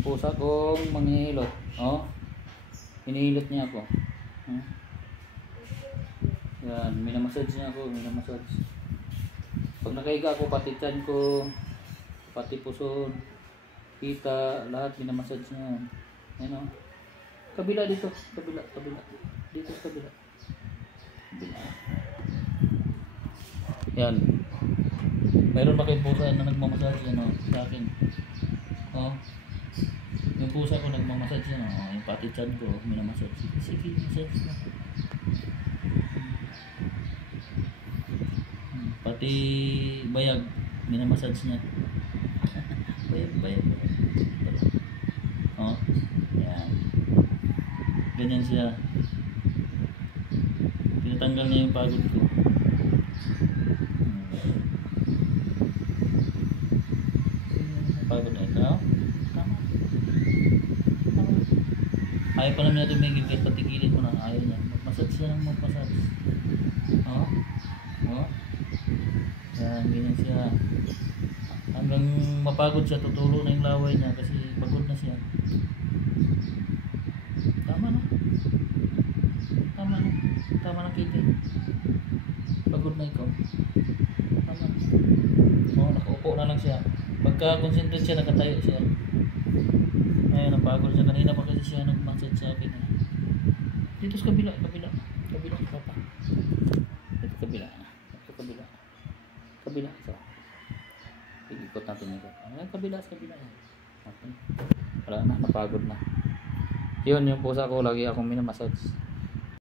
Yung pusa kong manghihilot. Oh. Hinihilot niya ako. Yan, minamassage niya ako, minamassage. Pag nakahiga ako, pati tiyan ko, pati puson, kita, lahat minamassage niya. Yan o. Kabila dito, kabila. Dito sa kabila. Yan. Mayroon ba kayong pusa na nagmamassage yan o, sa akin? Oh. Yung pusa ko nagmamassage yan o, yung pati tiyan ko, minamassage. Sige, massage na. Pati bayag, minamassage niya. bayag. Oh, yan. Ganyan siya. Tinatanggal niya yung pagod ko. Pagod na ito. Tama. Ayaw pa namin na tumigil kahit patigilin mo na. Ayaw niya. Magmassage siya ng magmassage. Oh. Yan, ganyan siya. Hanggang mapagod siya, tutulo na yung laway niya kasi pagod na siya. Tama na Kitty. Pagod na ikaw. Tama na. Oh, nakaupo na lang siya. Pagka concentrate siya, nakatayo siya. Ayun, napagod siya. Kanina pa kasi siya nag-massage sa akin. Dito sa kabila. Kabila papa. Dito kabila. Kabila ito. Ikot natin ito. Kabila. Okay. Wala na, napagod na. Yun yung pusa ko, lagi akong minamassage.